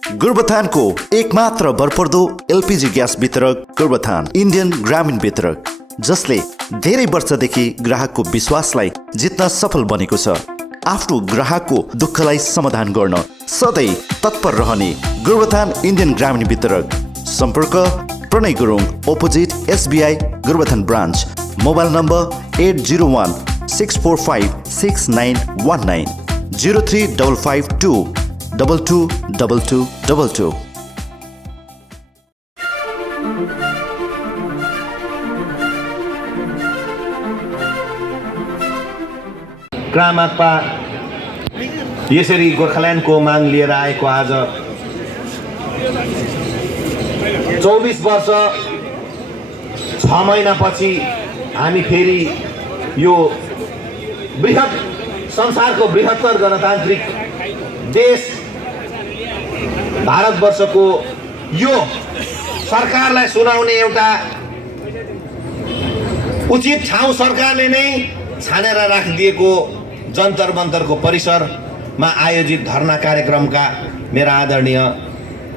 गोरुबथानको एकमात्र भरपर्दो LPG gas वितरक गोरुबथान इन्डियन ग्रामीण वितरक, जसले धेरै वर्षदेखि ग्राहकको विश्वासलाई जित्न सफल बनेको छ। आफ्नो ग्राहकको दुःखलाई समाधान गर्न सधैँ तत्पर रहने गोरुबथान इन्डियन ग्रामीण वितरक। सम्पर्क Pranay Gurung, opposite SBI Gorubathan branch. Mobile number 801 645 6919 03552 222222। क्रामाक्पा यसरी गोर्खाल्यान्डको माग लिएर आएको आज 24 वर्ष 6 महिनापछि हामी फेरि यो बृहत संसारको बृहत्तर गणतान्त्रिक देश भारतवर्षको यो सरकारलाई सुनाउने एउटा उचित ठाउँ सरकारले नै छानेर राखिदिएको जन्तर मन्तरको परिसरमा आयोजित धरना कार्यक्रमका मेरा आदरणीय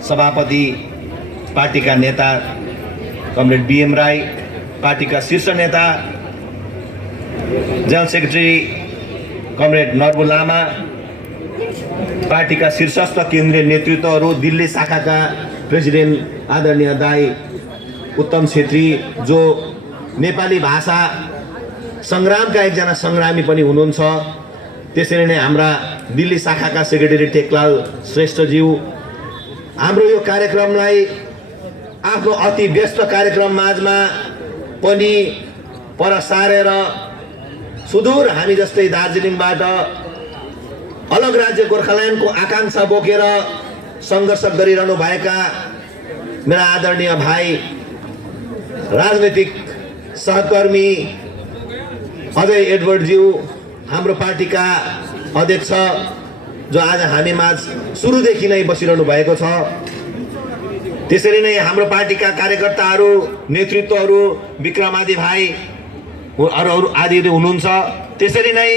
सभापति, पार्टीका नेता कमरेड बीएम राई, पार्टीका शीर्ष नेता जनरल सेक्रेटरी कमरेड नरबु लामा, पार्टीका शीर्षस्थ केन्द्रीय नेतृत्वहरू, दिल्ली शाखाका प्रेसिडेन्ट आदरणीय दाई उत्तम छेत्री, जो नेपाली भाषा सङ्ग्रामका एकजना सङ्ग्रामी पनि हुनुहुन्छ, त्यसरी नै हाम्रा दिल्ली शाखाका सेक्रेटरी टेकलाल श्रेष्ठज्यू, हाम्रो यो कार्यक्रमलाई आफ्नो अति व्यस्त कार्यक्रम माझमा पनि पर सारेर सुदूर हामी जस्तै दार्जिलिङबाट अलग राज्य गोर्खाल्यान्डको आकाङ्क्षा बोकेर सङ्घर्ष गरिरहनु भएका मेरा आदरणीय भाइ राजनीतिक सहकर्मी अजय एडवर्डज्यू, हाम्रो पार्टीका अध्यक्ष जो आज हामी माझ सुरुदेखि नै बसिरहनु भएको छ, त्यसरी नै हाम्रो पार्टीका कार्यकर्ताहरू, नेतृत्वहरू, विक्रमादि भाइ अरू आदि हुनुहुन्छ, त्यसरी नै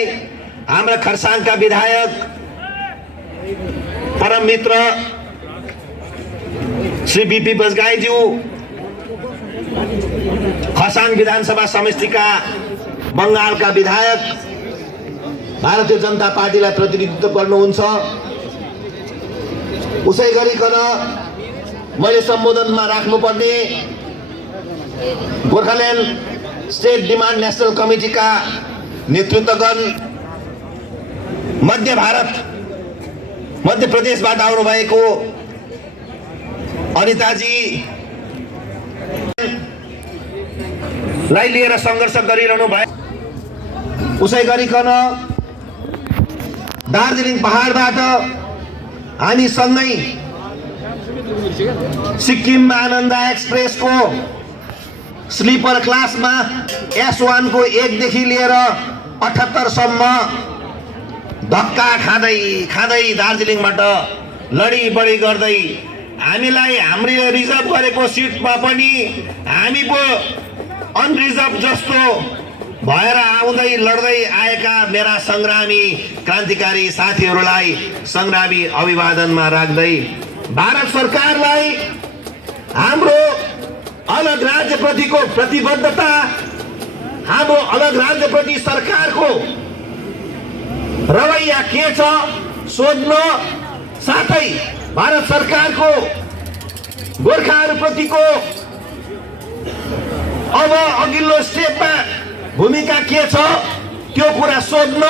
हाम्रा खरसाङका विधायक परम मित्र श्री बीपी बजगाईज्यू, खरसाङ विधानसभा समष्टिका बङ्गालका विधायक, भारतीय जनता पार्टीलाई प्रतिनिधित्व गर्नुहुन्छ। उसै गरिकन मैले सम्बोधनमा राख्नुपर्ने गोर्खाल्यान्ड स्टेट डिमान्ड नेसनल कमिटीका नेतृत्वगण, मध्य प्रदेशबाट आउनुभएको अनिताजी लाई लिएर सङ्घर्ष गरिरहनु भयो। उसै गरिकन दार्जिलिङ पहाडबाट हामी सँगै सिक्किम आनन्द एक्सप्रेसको स्लिपर क्लासमा S1 को 1 देखि लिएर 78 सम्म धक्का खाँदै दार्जिलिङबाट लडी गर्दै हामीलाई हामीले रिजर्भ गरेको सिटमा पनि हामी पो अनरिजर्भ जस्तो भएर आउँदै लड्दै आएका मेरा सङ्ग्रामी क्रान्तिकारी साथीहरूलाई सङ्ग्रामी अभिवादनमा राख्दै भारत सरकारलाई हाम्रो अलग राज्यप्रतिको प्रतिबद्धता, हाम्रो अलग राज्यप्रति सरकारको रवैया के छ सोध्न, साथै भारत सरकारको गोर्खाहरूप्रतिको अब अघिल्लो स्टेपमा भूमिका के छ त्यो कुरा सोध्न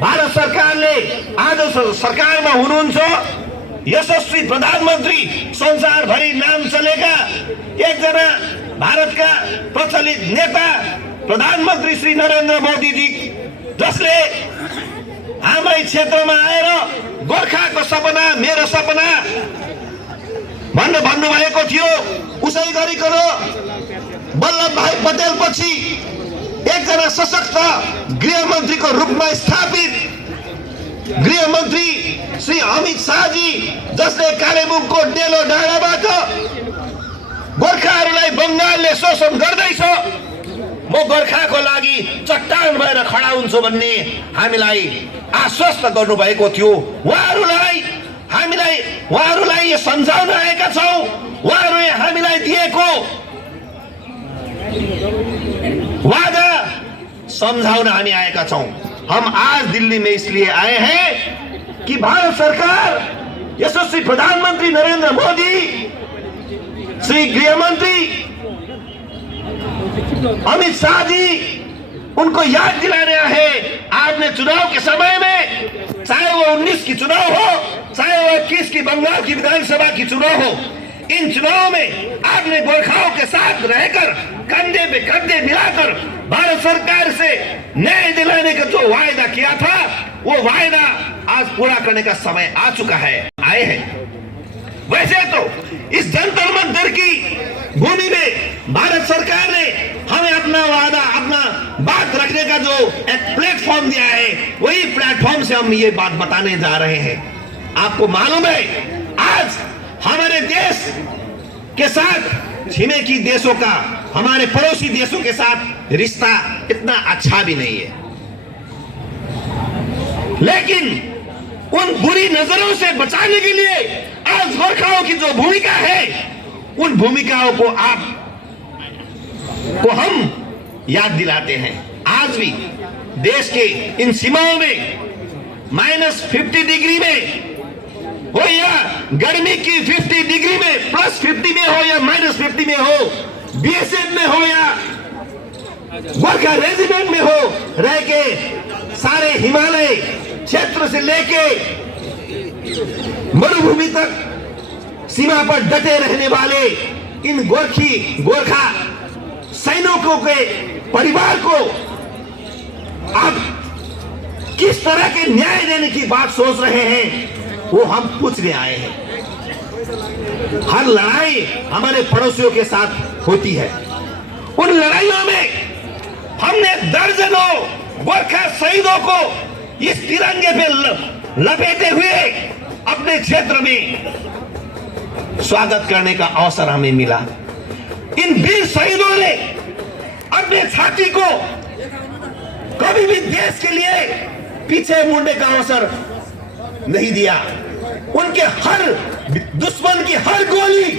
भारत सरकारले आज सरकारमा हुनुहुन्छ यशस्वी प्रधानमन्त्री, संसारभरि नाम चलेका एकजना भारतका प्रचलित नेता प्रधानमन्त्री श्री नरेन्द्र मोदीजी, जसले हाम्रै क्षेत्रमा आएर गोर्खाको सपना मेरो सपना भन्नुभएको थियो। उसै गरिकन वल्लभ भाइ पटेल पछि एकजना सशक्त गृहमन्त्रीको रूपमा स्थापित गृहमन्त्री श्री अमित शाहजी, जसले कालेबुङको डेलो डाँडाबाट गोर्खाहरूलाई बङ्गालले शोषण गर्दैछ, म गोर्खाको लागि चट्टान भएर खडा हुन्छु भन्ने हामीलाई आश्वस्त गर्नुभएको थियो। उहाँहरूलाई हामीलाई उहाँहरूलाई यो सम्झाउन आएका छौं। उहाँहरूले हामीलाई दिएको वादा समझाउन हामी आएका छौं। हम आज दिल्ली में इसलिए आए हैं कि भारत सरकार, यशस्वी प्रधानमंत्री नरेंद्र मोदी, श्री गृह मंत्री अमित शाह जी, उनको याद दिलाने है। आपने चुनाव के समय में, चाहे वो 19 की चुनाव हो, चाहे वो 21 की बंगाल की विधानसभा की चुनाव हो, इन चुनाव में आपने गोरखाओं के साथ रहकर कंधे पे कंधे मिलाकर भारत सरकार से न्याय दिलाने का जो वायदा किया था, वो वायदा आज पूरा करने का समय आ चुका है, आए हैं। वैसे तो इस जंतर मंतर की भूमि में भारत सरकार ने हमें अपना वादा, अपना बात रखने का जो एक प्लेटफॉर्म दिया है, वही प्लेटफॉर्म से हम ये बात बताने जा रहे हैं। आपको मालूम है, आज हमारे देश के साथ छिमेकी देशों का, हमारे पड़ोसी देशों के साथ रिश्ता इतना अच्छा भी नहीं है, लेकिन उन बुरी नजरों से बचाने के लिए आज गोरखाओं की जो भूमिका है, उन भूमिकाओं को हम याद दिलाते हैं। आज भी देश के इन सीमाओं में -50 डिग्री में हो या गर्मी की 50 डिग्री में, +50 में हो या -50 में हो, बीएसएफ में हो या गोरखा रेजिमेंट में हो, रह के सारे हिमालय क्षेत्र से लेके मरुभूमि तक सीमा पर डटे रहने वाले इन गोरखा सैनिकों के परिवार को आप किस तरह के न्याय देने की बात सोच रहे हैं, वो हम पूछने आए हैं। हर लड़ाई हमारे पड़ोसियों के साथ होती है। उन लड़ाइयों में हमने दर्जनों गोरखा शहीदों को इस तिरंगे पे लपेटे हुए अपने क्षेत्र में स्वागत करने का अवसर हमें मिला। इन वीर शहीदों ने अपने छाती को कभी भी देश के लिए पीछे मुड़ने का अवसर नहीं दिया। उनके हर दुश्मन की हर गोली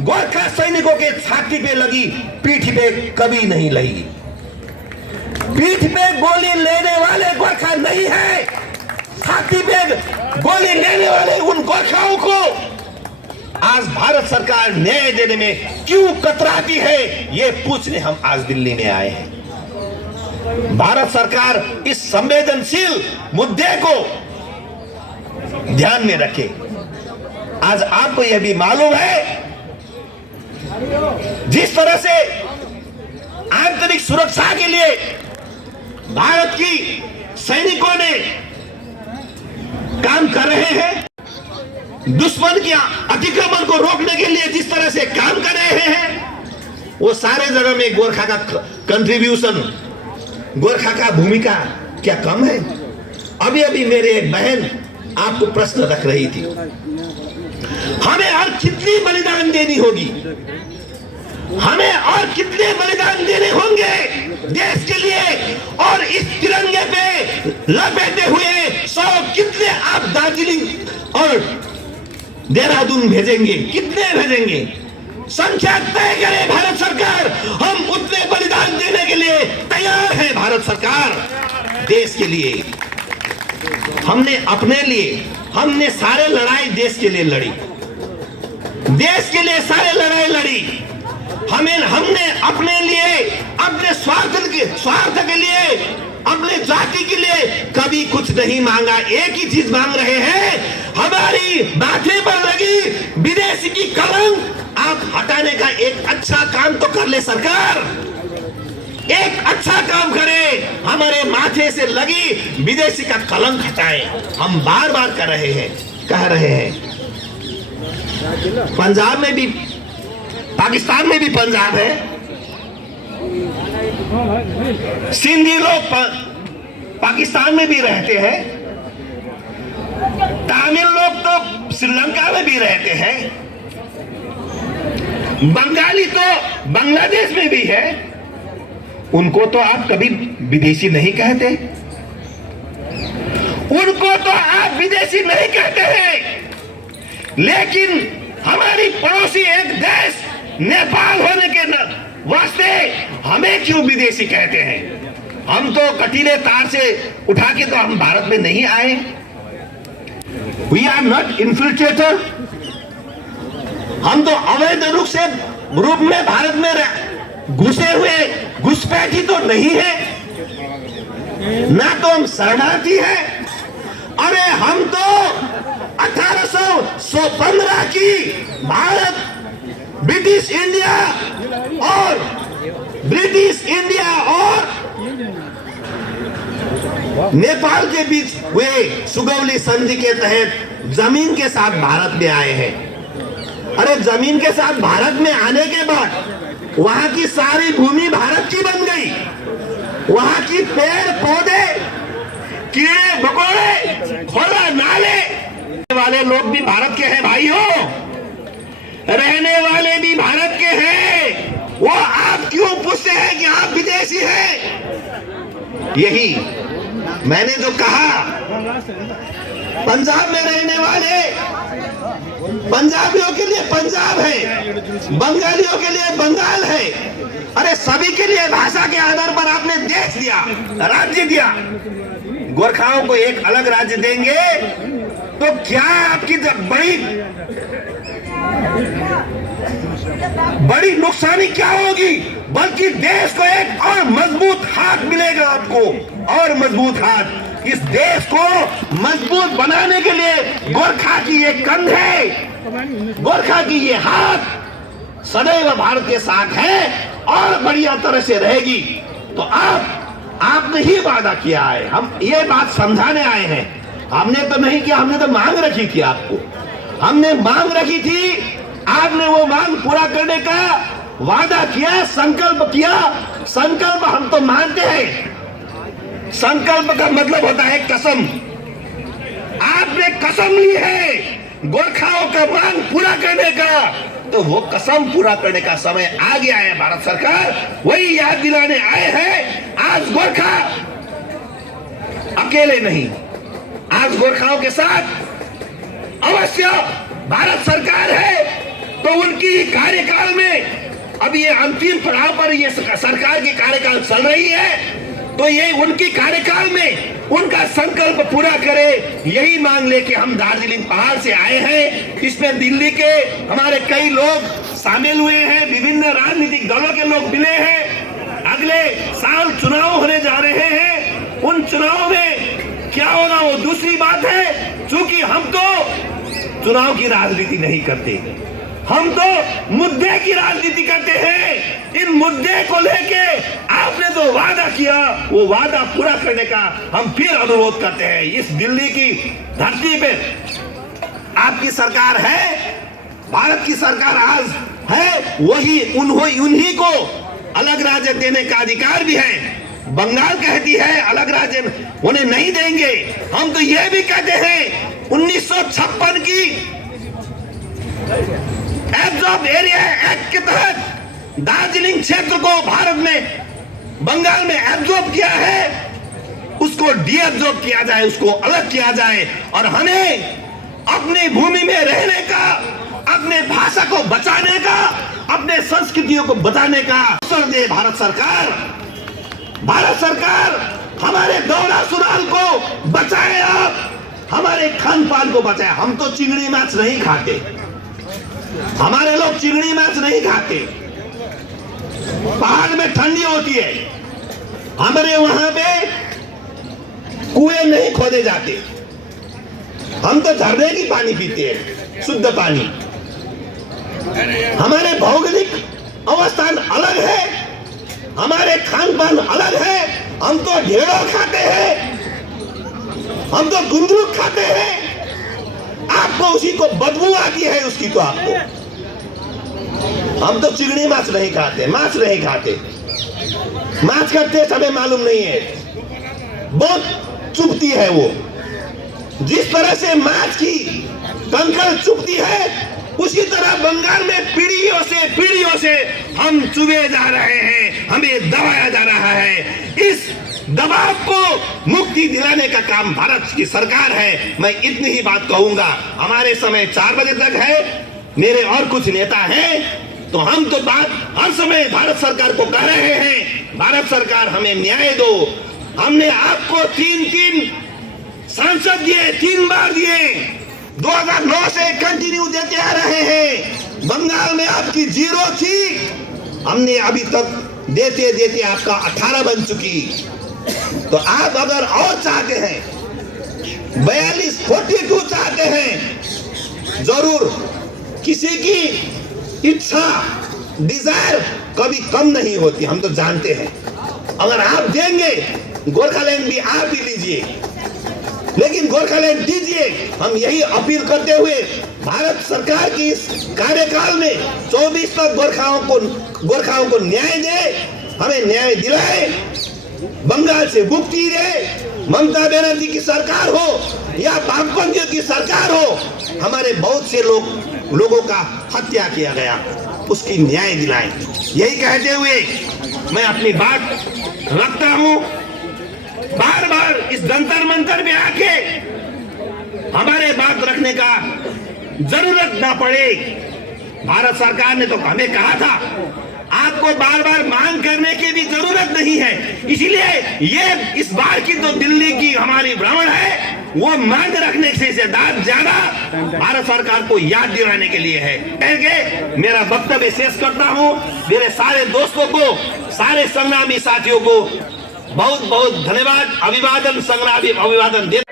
गोरखा सैनिकों के छाती पे लगी, पीठ पे कभी नहीं लगी। पीठ पे गोली लेने वाले गोरखा नहीं है, छाती पे गोली लेने वाले उन गोरखाओं को आज भारत सरकार न्याय देने में क्यों कतराती है, ये पूछने हम आज दिल्ली में आए हैं। भारत सरकार इस संवेदनशील मुद्दे को ध्यान में रखे। आज आपको यह भी मालूम है, जिस तरह से आंतरिक सुरक्षा के लिए भारत की सैनिकों ने काम कर रहे हैं, दुश्मन के अतिक्रमण को रोकने के लिए जिस तरह से काम कर रहे हैं, वो सारे जगह में गोरखा का कंट्रीब्यूशन, गोरखा का भूमिका क्या कम है? अभी अभी मेरे एक बहन आपको प्रश्न रख रही थी, हमें और कितनी बलिदान देनी होगी, हमें और कितने बलिदान देने होंगे देश के लिए, और इस तिरंगे पे लपेटे हुए 100 कितने आप दार्जिलिंग और देहरादून भेजेंगे, कितने भेजेंगे? संख्या तय करे भारत सरकार, हम उतने बलिदान देने के लिए तैयार है। भारत सरकार देश के लिए, हमने अपने लिए, हमने सारे लड़ाई देश के लिए लड़ी, देश के लिए सारे लड़ाई लड़ी। हमने अपने लिए, अपने स्वार्थ के लिए, अपने जाति के लिए कभी कुछ नहीं मांगा। एक ही चीज मांग रहे हैं, हमारी माथे पर लगी विदेशी की कलंक आप हटाने का एक अच्छा काम तो कर ले सरकार, एक अच्छा काम करे, हमारे माथे से लगी विदेशी का कलंक हटाए। हम बार बार कह रहे हैं। पंजाब में भी, पाकिस्तान में भी पंजाब है, सिंधी लोग पाकिस्तान में भी रहते हैं, तमिल लोग तो श्रीलंका में भी रहते हैं, बंगाली तो बांग्लादेश में भी है। उनको तो आप कभी विदेशी नहीं कहते, उनको तो आप विदेशी नहीं कहते हैं। लेकिन हमारी पड़ोसी एक देश नेपाल होने के वास्ते हमें क्यों विदेशी कहते हैं? हम तो कटीले तार से उठा के तो हम भारत में नहीं आए। We are not infiltrator. हम तो अवैध रूप में भारत में घुसे हुए घुसपैठी तो नहीं है, ना तो हम शरणार्थी हैं। अरे हम तो 1815 की भारत ब्रिटिश इंडिया और नेपाल के बीच हुए सुगौली संधि के तहत जमीन के साथ भारत में आए हैं। अरे जमीन के साथ भारत में आने के बाद वहां की सारी भूमि भारत की बन गई। वहां की पेड़ पौधे, कीड़े मकोड़े, खोला नाले वाले लोग भी भारत के हैं भाइयों, रहने वाले भी भारत के हैं। वो आप क्यों पूछते हैं कि आप विदेशी हैं? यही मैंने जो कहा, पंजाब में रहने वाले पंजाबियों के लिए पंजाब है, बंगालियों के लिए बंगाल है। अरे सभी के लिए भाषा के आधार पर आपने देश दिया, राज्य दिया। गोरखाओं को एक अलग राज्य देंगे तो क्या आपकी बड़ी नुकसानी क्या होगी? बल्कि देश को एक और मजबूत हाथ मिलेगा आपको, और मजबूत हाथ। इस देश को मजबूत बनाने के लिए गोरखा की ये कंध है, गोरखा की ये हाथ सदैव भारत के साथ है और बढ़िया तरह से रहेगी। तो आपने ही वादा किया है, हम ये बात समझाने आए हैं। हमने तो नहीं किया, हमने तो मांग रखी थी आपको, हमने मांग रखी थी। आपने वो मांग पूरा करने का वादा किया, संकल्प किया। संकल्प हम तो मानते हैं, संकल्प का मतलब होता है कसम। आपने कसम ली है गोरखाओं का मांग पूरा करने का, तो वो कसम पूरा करने का समय आ गया है। भारत सरकार वही याद दिलाने आए हैं। आज गोरखा अकेले नहीं, आज गोरखाओं के साथ अवश्य भारत सरकार है। तो उनकी कार्यकाल में, अब ये अंतिम पड़ाव पर ये सरकार की कार्यकाल चल रही है, तो ये उनकी कार्यकाल में उनका संकल्प पूरा करे, यही मांग लेके हम दार्जिलिंग पहाड़ से आए हैं। इसमें दिल्ली के हमारे कई लोग शामिल हुए हैं, विभिन्न राजनीतिक दलों के लोग मिले हैं। अगले साल चुनाव होने जा रहे हैं, उन चुनाव में क्या होगा वो दूसरी बात है। क्योंकि हम तो चुनाव की राजनीति नहीं करते, हम तो मुद्दे की राजनीति करते हैं। इन मुद्दे को लेके आपने जो वादा किया, वो वादा पूरा करने का हम फिर अनुरोध करते हैं। इस दिल्ली की धरती पे आपकी सरकार है, भारत की सरकार आज है, वही उन्हीं को अलग राज्य देने का अधिकार भी है। बंगाल कहती है अलग राज्य उन्हें नहीं देंगे। हम तो यह भी कहते हैं 1956 की एब्जॉर्ब एरिया एक्ट के तहत दार्जिलिंग क्षेत्र को भारत में, बंगाल में एब्जॉर्ब किया है, उसको डीएब्जॉर्ब किया जाए, उसको अलग किया जाए। और हमें अपनी भूमि में रहने का, अपने भाषा को बचाने का, अपने संस्कृतियों को बचाने का अवसर दे भारत सरकार। भारत सरकार हमारे दोहरा सुराल को बचाए, आप हमारे खान पान को बचाए। हम तो चिंगड़ी माछ नहीं खाते, हमारे लोग चिंगड़ी माछ नहीं खाते। पहाड़ में ठंडी होती है, हमारे वहां पे कुएं नहीं खोदे जाते, हम तो झरने की पानी पीते हैं, शुद्ध पानी। हमारे भौगोलिक अवस्थान अलग है, हमारे खान पान अलग है। हम तो ढेड़ो खाते हैं, हम तो गुंदरुक खाते हैं। आपको उसी को बदबू आती है उसकी, तो आपको। हम तो चिंगड़ी माछ नहीं खाते, माछ नहीं खाते। माछ का टेस्ट हमें मालूम नहीं है, बहुत चुभती है वो। जिस तरह से माछ की कंकड़ चुभती है, उसी तरह बंगाल में पीढ़ियों से हम चुभे जा रहे हैं, हमें दबाया जा रहा है। इस दबाव को मुक्ति दिलाने का काम भारत की सरकार है। मैं इतनी ही बात कहूंगा। हमारे समय 4 बजे तक है। मेरे और कुछ नेता हैं तो हम तो बात हर समय भारत सरकार को कह रहे हैं, भारत सरकार हमें न्याय दो। हमने आपको 3 सांसद दिए, 3 बार दिए, 2009 से कंटिन्यू देते आ रहे हैं। बंगाल में आपकी 0 थी, हमने अभी तक देते देते आपका 18 बन चुकी। तो आप अगर और चाहते हैं, 42 चाहते हैं, जरूर किसी की इच्छा, डिजायर कभी कम नहीं होती, हम तो जानते हैं। अगर आप देंगे, गोरखालैंड भी आप ही लीजिए, लेकिन गोरखालैंड दीजिए। हम यही अपील करते हुए भारत सरकार की इस कार्यकाल में 24 तक गोरखाओं को न्याय दे, हमें न्याय दिलाए, बंगाल से मुक्ति दे। ममता बनर्जी की सरकार हो या वामपंथियों की सरकार हो, हमारे बहुत से लोगों का हत्या किया गया, उसकी न्याय दिलाएं। यही कहते हुए मैं अपनी बात रखता हूं। बार बार इस जंतर मंतर में आके हमारे बात रखने का जरूरत ना पड़े। भारत सरकार ने तो हमें कहा था, आपको बार बार मांग करने की भी जरूरत नहीं है। इसलिए ये इस बार की तो दिल्ली की हमारी भ्रमण है, वो मांग रखने से ज्यादा भारत सरकार को याद दिलाने के लिए है। कह मेरा वक्तव्य शेष करता हूं। मेरे सारे दोस्तों को, सारे संग्रामी साथियों को बहुत बहुत धन्यवाद, अभिवादन, संग्रामी अभिवादन देता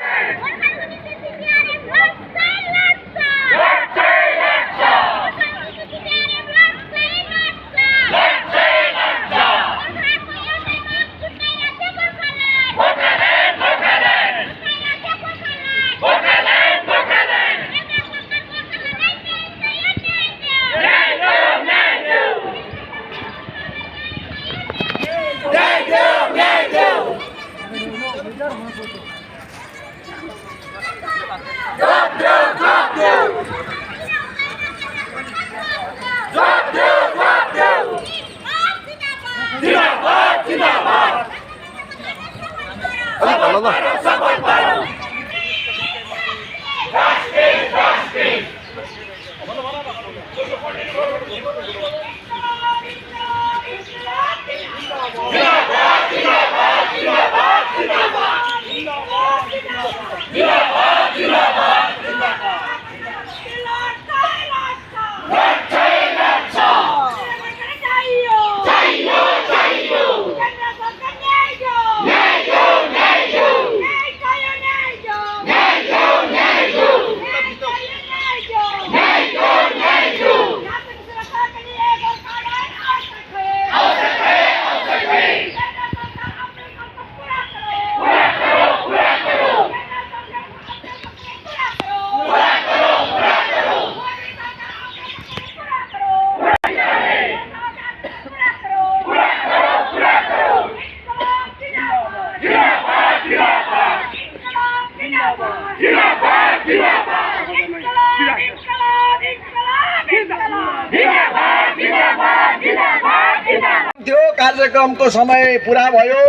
त्यो कार्यक्रमको समय पुरा भयो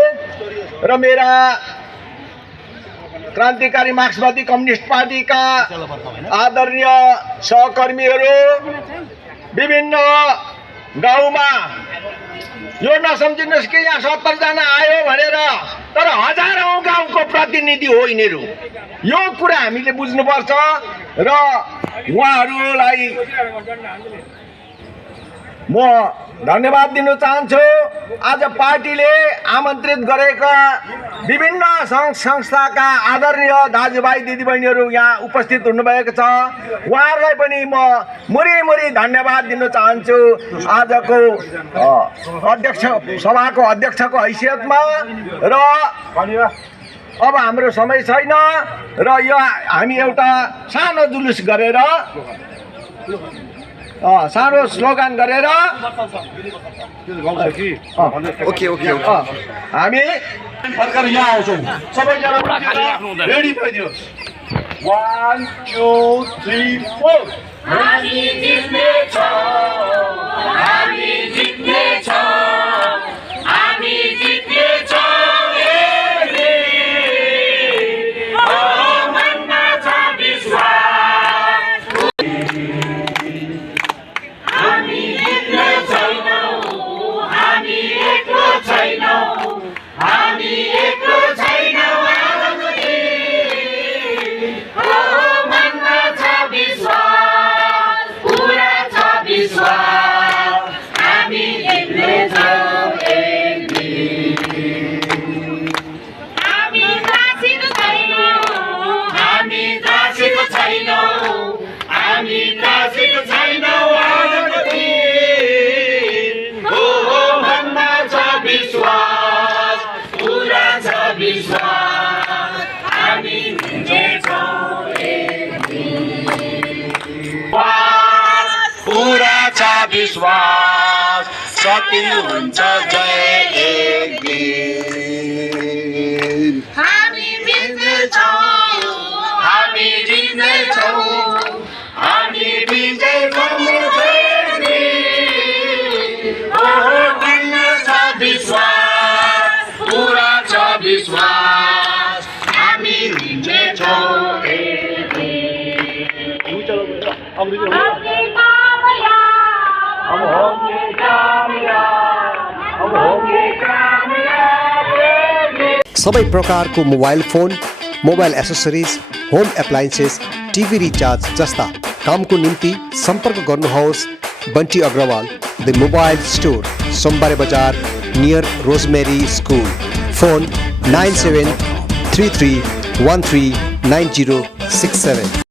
र मेरा क्रान्तिकारी मार्क्सवादी कम्युनिस्ट पार्टीका आदरणीय सहकर्मीहरू विभिन्न गाउँमा यो नसम्झिनुहोस् कि यहाँ 70 जना आयो भनेर, तर हजारौं गाउँको प्रतिनिधि हो यिनीहरू। यो कुरा हामीले बुझ्नुपर्छ र उहाँहरूलाई म धन्यवाद दिन चाहन्छु। आज पार्टीले आमन्त्रित गरेका विभिन्न सङ्घ संस्थाका आदरणीय दाजुभाइ दिदीबहिनीहरू यहाँ उपस्थित हुनुभएको छ। उहाँहरूलाई पनि म मुरी धन्यवाद दिन चाहन्छु आजको अध्यक्ष सभाको अध्यक्षको हैसियतमा। र अब हाम्रो समय छैन र यो हामी एउटा सानो जुलुस गरेर, सानो स्लोगन गरेर हामी फर्केर यहाँ आउँछौँ। सबैजना रेडी भइदियोस्। 1 2 3 4 हामी जित्नेछौँ, हामी जित्नेछौँ, हामी जित्नेछौँ। भाषिक छैनौ आजको दिन हो भन्न छ विश्वास पुरा छ विश्वास हामी हिँड्नेछौँ एक दिन पुरा छ विश्वास सत्य हुन्छ जय एक दिन हामी जित्नेछौँ हामी जित्नेछौँ हामी विजय गर्नेछौँ एक दिन हो भन्न छ विश्वास पुरा छ विश्वास हामी हिँड्नेछौँ एक सबै प्रकारको mobile phone, mobile accessories, home appliances, TV recharge जस्ता कामको निम्ति सम्पर्क गर्नुहोस् Bunty Agarwal the mobile store, Sombare बजार नियर रोजमेरी स्कुल। फोन 9733139067।